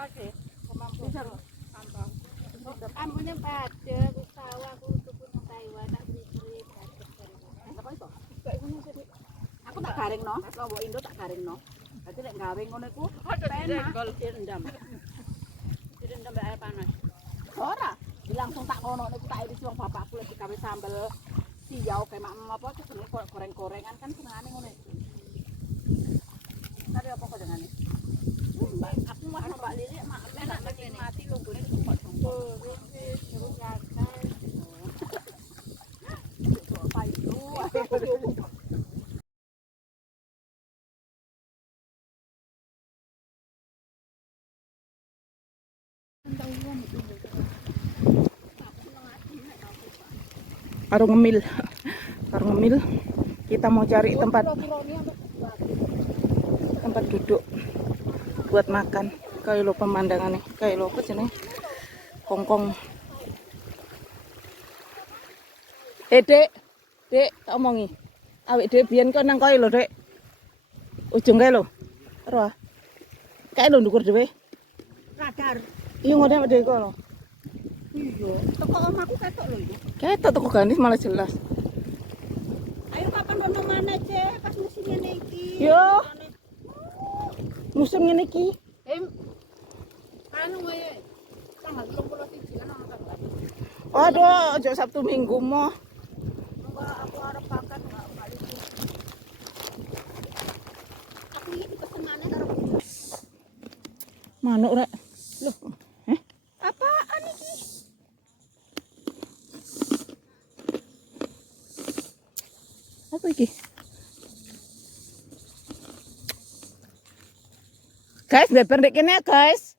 pakai kemampuan Bisa. gampang. Ambune pada wis tahu aku tuku nang Taiwan tak beli Apa iso? Aku tak garing no, lombok Indo tak garing no. Dadi lek gawe ngono iku penak direndam. Direndam mbek air panas. Ora, langsung tak kono niku tak iris wong bapakku lek gawe sambel siau kayak apa itu jenenge goreng-gorengan kan senengane ngono iku. Tapi apa kok dengane? Aku mau Mbak Lili mak enak mati longgone kok goreng terus rasa. apa itu? Warung ngemil. Warung ngemil. Kita mau cari tempat duduk buat makan. Kayak lo pemandangannya, kayak lo apa jenenge? Hongkong. Dek, tak omongi. Awik dhewe biyen kok nang koe lho, Dek. Ujung kae lho. Ora. Kae lho ndukur dhewe. Radar. Iya ngene dhewe kok lho. Iya, toko omahku ketok lho iki. Ketok toko ganis malah jelas. Ayo kapan rono maneh, Cek? Pas musim ngene iki. Yo. Musim ngene iki. Anu wae. Tanggal 31 kan ono tanggal. Aduh, aja Sabtu Minggu moh. Enggak, aku arep pakan enggak balik. Aku iki pesenane karo Manuk rek. Loh. apaan iki? Apa iki? Guys, beber ndek kene ya, guys.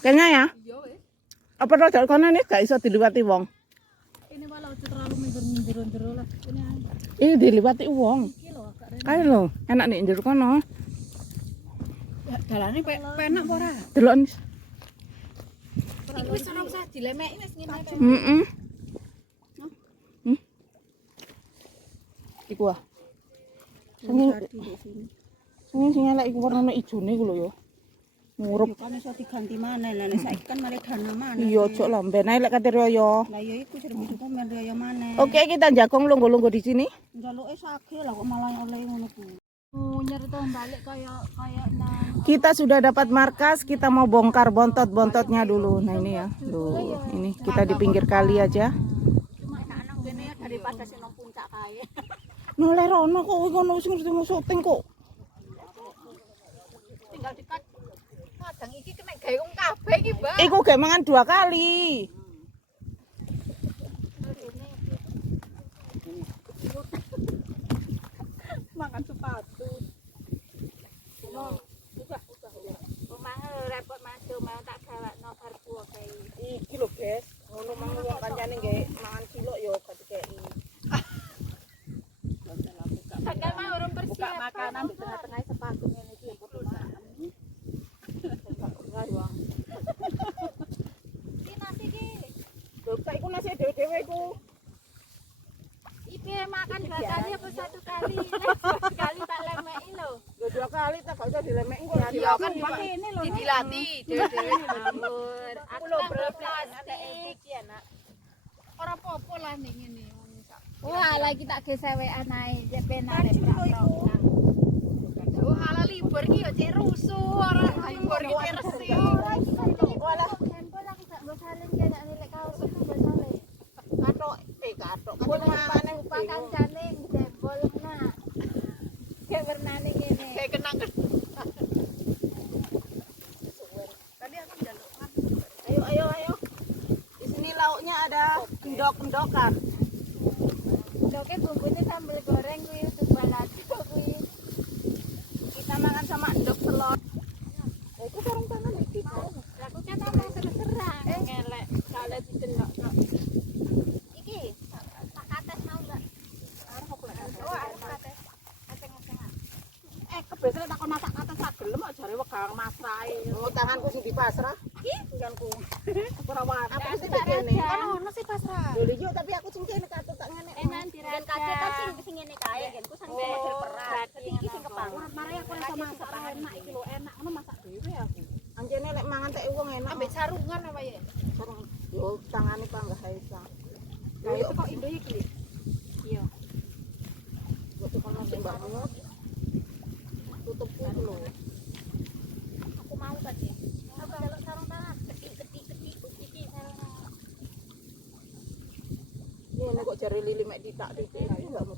Kayaknya ya. Iya wis. Apa rojol kono nih gak iso diliwati wong? Ini malah udah terlalu minggir-minggir lah. Ini Ini diliwati wong. iki lho agak rene. Kae lho, enak nih njero kono. Ya dalane penak apa ora? Delok nih. Iki wis ora usah dilemeki wis ngene ae. Heeh. Iku ah. Sing elek iku warna ijone iku lho ya. Murup. Ya kan iso diganti maneh. Lah nek saiki kan mari dana maneh. Iya, cok lah ben ae lek kate royo. Lah ya iku sing butuhku men raya maneh. Oke, kita jagong lungguh-lungguh di sini. Njaluke sage lah kok malah oleh ngono ku. Nyer to balik kayak nang Kita sudah dapat markas, kita mau bongkar bontot-bontotnya dulu. Nah ini ya, tuh, ini kita di pinggir kali aja. cuma enak-enak kene ya daripada sing nang puncak kae. Noleh rono kok ngono sing ngerti mau syuting kok. Tinggal dikat. Kadang iki kena gawe wong kabeh iki, Mbak. Iku gak mangan 2 kali. Makan sepatu. Omah repot masuk mau tak gawakno garpu kae. Iki lho, Guys. Ngono mang wong kancane nggih mangan cilok ya gak dikeki. Sakal mah urung Buka persiapan. makanan di tengah-tengah sepatu ngene iki ya podo makan. Iki nasi iki. Lho, iku nasi dhewe-dhewe iku. Iki makan 2 kali apa 1 kali? Sekali tak lemeki lho. Lho 2 kali tak gak usah dilemeki kok. Ya kan pakai ini lho. Dilatih dhewe-dhewe. Ngawur. Aku lho plastik ya, Nak. Ora apa-apa lah ning ngene. Wah, lagi tak gesewekan ae, jek penak nek praktek. Oh, halal libur ki yo cek rusuh, ora libur ki cek resik. Walah, Handphone aku gak mbok salin kene nek kaos aku mbok salin. katok. Boleh mana upah kancane jebol nak. Kayak bernane ngene. Kayak kenang. Tadi aku jalukan. Ayo. Di sini lauknya ada endok-endokan. Oke, bumbunya sambal goreng kuwi balado kuwi. Kita makan sama endok telur. Itu sarung tangan iki. Aku kan ngomong serang ngelek kalau didelok tok. Iki tak kates mau enggak? Oh, arep kates. Aceng-acengan. Kebiasaan tak masak kates sak gelem kok jare wegang masrahe. Oh, tanganku sing dipasrah. Iki Tanganku. Ora wae. aku sing tak kene. kan ono sih pasrah. Lho iya tapi aku sing kene katut tak ngene. Enak diraja. Kaget kan sing ngene kae genku sang model peras. Iki sing kepangan. Mari aku rasa masak enak iki lho, enak ngono masak dhewe aku. ngetek wong enak. Ambek sarungan apa ya? Sarung yo tangane panggah ae sa. Kayak itu kok Indo iki. Iya. Kok tekan nang mbakmu. Tutup kuku lho. Aku mau tadi. Aku jaluk sarung tangan. Ketik iki sarungnya. Ini kok jari lili mek ditak-titik ae enggak mau.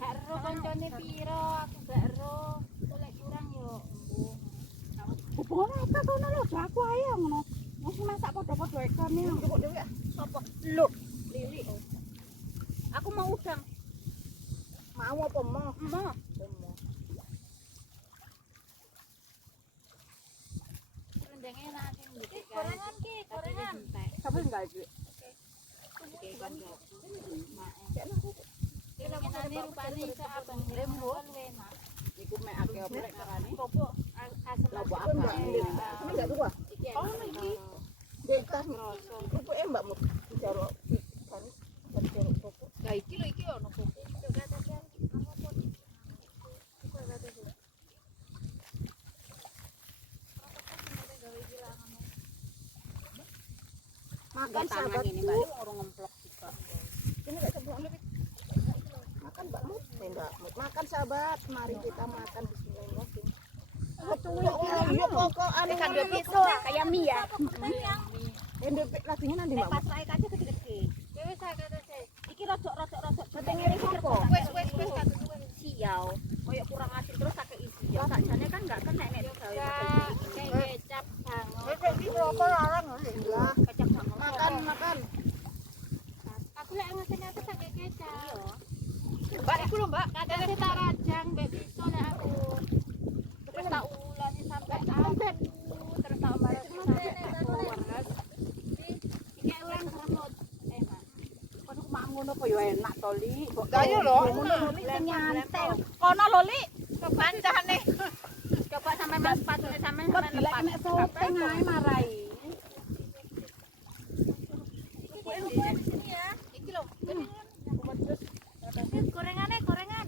Gak ero koncone piro, aku gak ero. Golek kurang yo. Hubungan apa kono lho, aku ae ngono. Wis masak padha-padha ekane kok dhewe. Sopo? Lho, Lili. Aku mau udang. Mau apa mau? Mau. Rendangnya enak sing mbek. Gorengan ki, gorengan. Tapi enggak iki. Ini rupane iso abang lembut enak. Iku mek akeh opo lek karane. Popo asem Lah mbak aku enggak ini enggak dua. Oh, iki. Dek tas iku mbakmu jaro kan jaro popo. Lah iki lho iki ono kok. Makan sahabat ini baru orang ngemplok juga. Ini enggak semua makan mbakmu. Enggak, makan sahabat. Mari kita makan bismillahirrahmanirrahim. Yo pokokan Kan dia pisau kayak mie ya. ndepek laginya nanti mbak. Pas rae kaca gede-gede. Dewe saya kata saya. Iki rodok-rodok. Setengah ini apa? Wes kata Siau. Koyo kurang asin terus pakai isi. Ya sakjane kan enggak kena nek digawe pakai kecap banget. Kok iki rokok larang lho. Kecap banget. Makan. Aku lek ngesen atus pakai kecap. Mbak iku lho Mbak. Kadang kita rajang mbek pisau nek aku. Terus tak ulani sampai ambek. Terus tak bareng sampai warnas. Iki ulang remut. Enak. Kono mak ngono kok yo enak to Li. Lah yo lho. Ngono Li sing nyantai. Kono lho Li. Kepancane. Coba sampai mas sepatunya sampai Kok dilek nek sopeng ae marai. Iki lho. gorengan.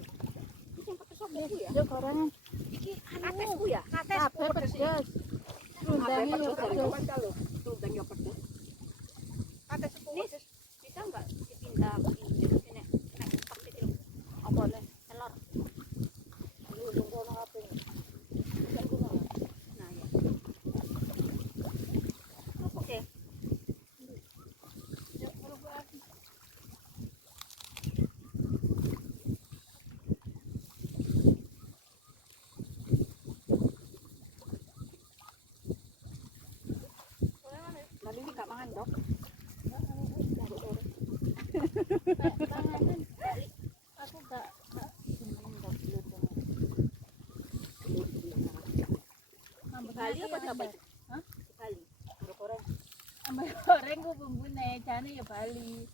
Yo gorengan. Iki katesku ya. Kabeh pedes. Rundange yo pedes. Rundang yo pedes. Katesku pedes. Bisa enggak dipindah ke ini nek pakai itu apa le telur. Nah ya. Oke. Nanti iki gak mangan, Dok. Panganan aku enggak Kali apa coba? Hah? Kali. Goreng. ambek goreng ku bumbune jane ya Bali.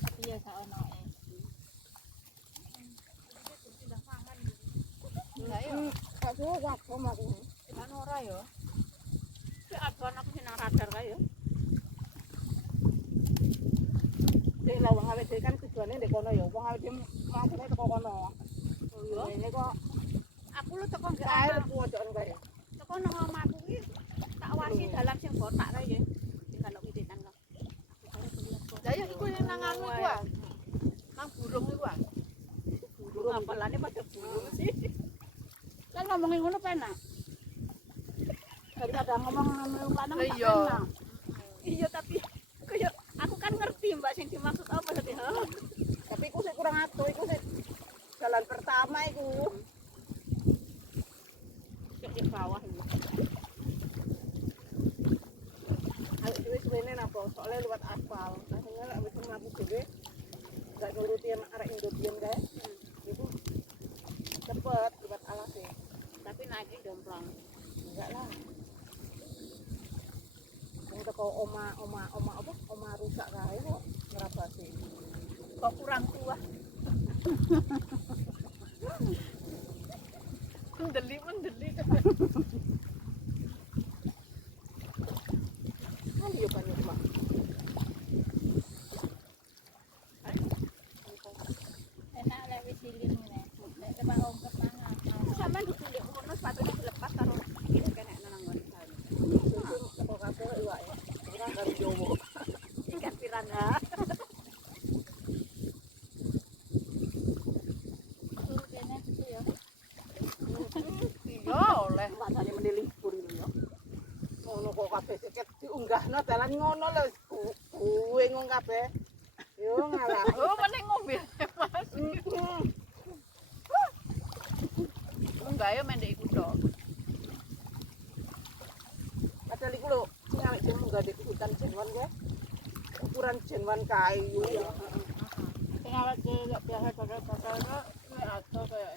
Tapi ya sak onoe. Lah yo. Kak suwe waktu aku. Kan ora yo. Ki aduan aku sing nang radar kae ya. Dek lah wong awake dhewe kan tujuane ndek kono ya. Wong awake dhewe maksudnya teko kono. Oh iya. Ini kok Aku lu teko gak air pojokan kae. teko nang omahku ki tak wasi dalam sing botak kae ya. Sing kalau wititan kok. Lah yo iku yang nang anu iku ah. Nang burung iku ah. Burung apalane pada burung sih. Kan ngomongin ngono penak. Daripada ngomong lanang lanang tak Iya. penak. Iya tapi koyo aku kan ngerti Mbak sing dimaksud apa tadi. Tapi iku sik kurang atuh, iku sik jalan pertama iku. Cek di bawah ini. Ayo dhewe suwene napa? Soale liwat aspal. Akhirnya lek wis mlaku dhewe gak nuruti arek Indobien kae. Iku cepet liwat alase. Tapi naik domplang. Enggak lah. Ini teko oma apa? Oma rusak kae kok ngrabasi. Kok kurang tua. Mendeli. Kan yo kan rumah. Enak lek wis silin ngene. Lek coba ongkep mangan. Sampeyan ditulik ngono sepatune dilepas karo ini rasane meni libur iki yo. Ngono kok kabeh seket diunggahno dalan ngono lho kuwe ngong kabeh. Yo ngalah. Oh, meneh ngombe. Mas. Enggak ya mendek iku tok. Padahal iku lho ngawek jeneng munggah di hutan jenwan kae. Ukuran jenwan kayu. Sing awak dhewe biasa bakal-bakalno nek ato kaya.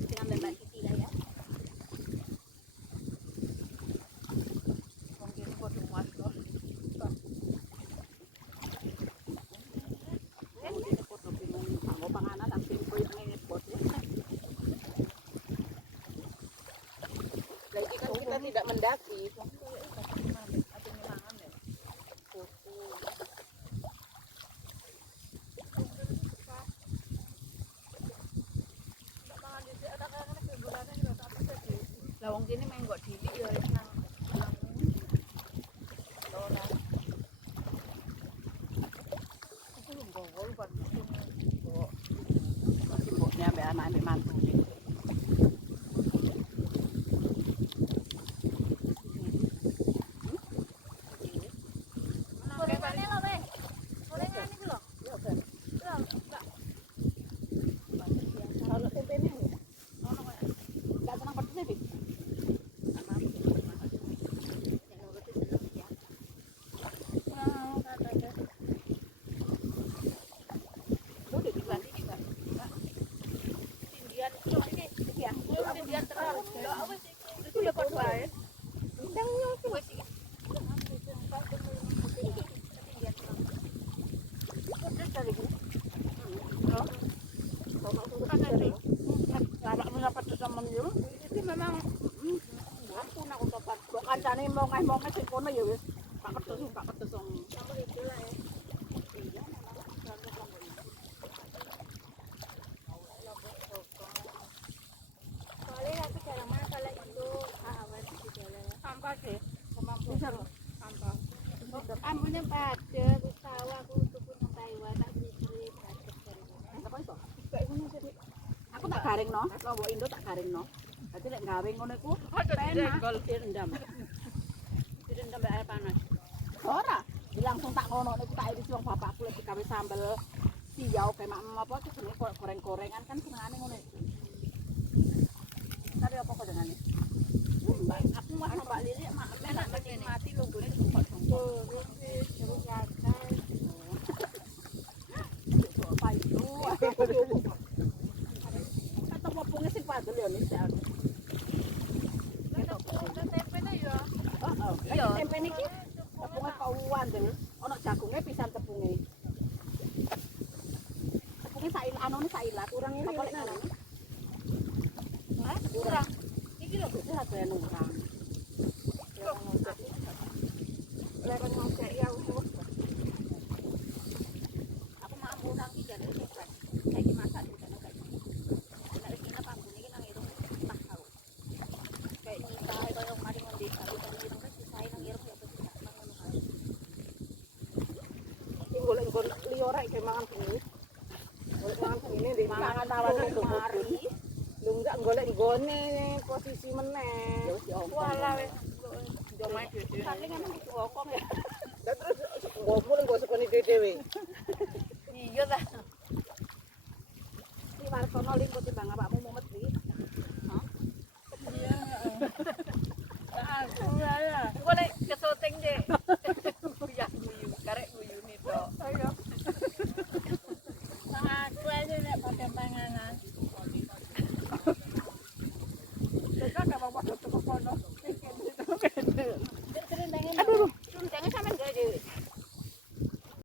Dengan Mbak Titi lah ya. Mungkin podo mas kok. Ini foto bingung kanggo panganan nang sing koyo ngene bos. Lah iki kan kita tidak mendaki. Lah wong kene meng kok dilik ya wis nang ora. Aku lu gol kan. Simboknya ambek anak ambek mantu. Gorengannya loh, Bang. Gorengan itu loh. Yo kan. Loh, enggak. Kalau tempenya ya. Ono kok. Enggak senang pedes iki. Lu udah dibuat iki kan? Tindian itu iki. Ya. Tindian terus. Ya wis iki. Itu ya kok wae. Wis iki. Pedes kali iki. Lawak mendapat sama yo. Itu memang aku nak topat. Kok kancane mongeh-mongeh sing kono ya wis. Pak pedes wong. Campur itu lah ya. Iya, memang Soalnya aku jarang mana kalau itu awan di jalan ya. Sampah sih. bisa. Sampah. Amunnya pada aku tahu aku tuku nang Taiwan tak beli padet dari sana. Apa iso? Aku tak garing no, lombok Indo tak garing no. Dadi lek gawe ngono iku Direngol. direndam. Direndam mbek air panas. Ora, langsung tak ngono niku tak irisi wong bapakku lek digawe sambel siau kayak mak apa jenenge goreng-gorengan kan senengane ngono iku. Tapi apa kok jenenge? Aku mah Mbak Lili mak enak menikmati lho gue kok dong. Terus gatal. Apa itu? Atau popongnya sing padel ya nih. Udah tempene ya. Heeh. Iya, tempe niki tepungnya kauan deh. Ono jagungnya pisan tepungnya. Tepungnya sail anone sailat, kurang ini apa lek ngarani? Hah? Kurang. Iki lho. Itu harganya kurang. Lewat ngocek ya wis. Aku mampu nang iki jane kan. Saiki masak di sana kan. Nek iki nang panggung iki nang irung tak tau. Kayak nyisae koyo mari ngondi karo nang irung kan sisae nang irung ya terus tak ngono kae. Iki golek-golek liya rek ge mangan bengi. Golek mangan bengi ndek Mangan tawane kemari. Lu enggak golek nggone posisi meneh. Ya wis diomong. Walah wis. Jomai dhewe. Saling emang dikokong ya. Lah terus ngomong nggo sekoni dhewe. Iya ta. Di warkono limput timbang bapakmu mumet iki. Iya.